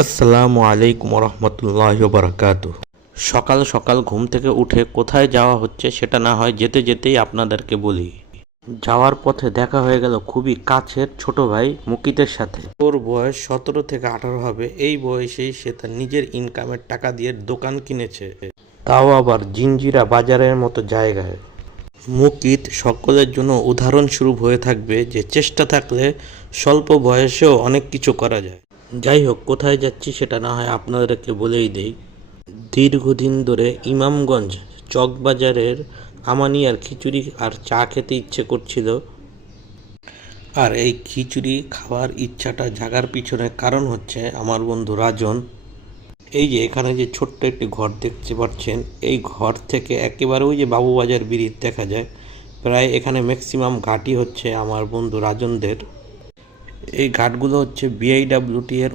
আসসালামু আলাইকুম রহমতুল্লাহ বারাকাতু। সকাল সকাল ঘুম থেকে উঠে কোথায় যাওয়া হচ্ছে সেটা না হয় যেতে যেতেই আপনাদেরকে বলি। যাওয়ার পথে দেখা হয়ে গেল খুবই কাছের ছোট ভাই মুকিতের সাথে। ওর বয়স 17 থেকে 18 হবে। এই বয়সেই সে তার নিজের ইনকামের টাকা দিয়ে দোকান কিনেছে, তাও আবার জিঞ্জিরা বাজারের মতো জায়গায়। মুকিত সকলের জন্য উদাহরণস্বরূপ হয়ে থাকবে যে চেষ্টা থাকলে স্বল্প বয়সেও অনেক কিছু করা যায়। যাই হোক, কোথায় যাচ্ছি সেটা না হয় আপনাদেরকে বলেই দেই। দীর্ঘদিন ধরে ইমামগঞ্জ চকবাজারের আমানিয়ার খিচুড়ি আর চা খেতে ইচ্ছে করছিল। আর এই খিচুড়ি খাওয়ার ইচ্ছাটা জাগার পিছনে কারণ হচ্ছে আমার বন্ধু রাজন। এই যে এখানে যে ছোট্ট একটি ঘর দেখতে পাচ্ছেন, এই ঘর থেকে একেবারে ওই যে বাবুবাজার ব্রিজ দেখা যায়। প্রায় এখানে ম্যাক্সিমাম ঘাটই হচ্ছে আমার বন্ধু রাজনদের। এই ঘাটগুলো হচ্ছে বিআইডব্লিউটি এর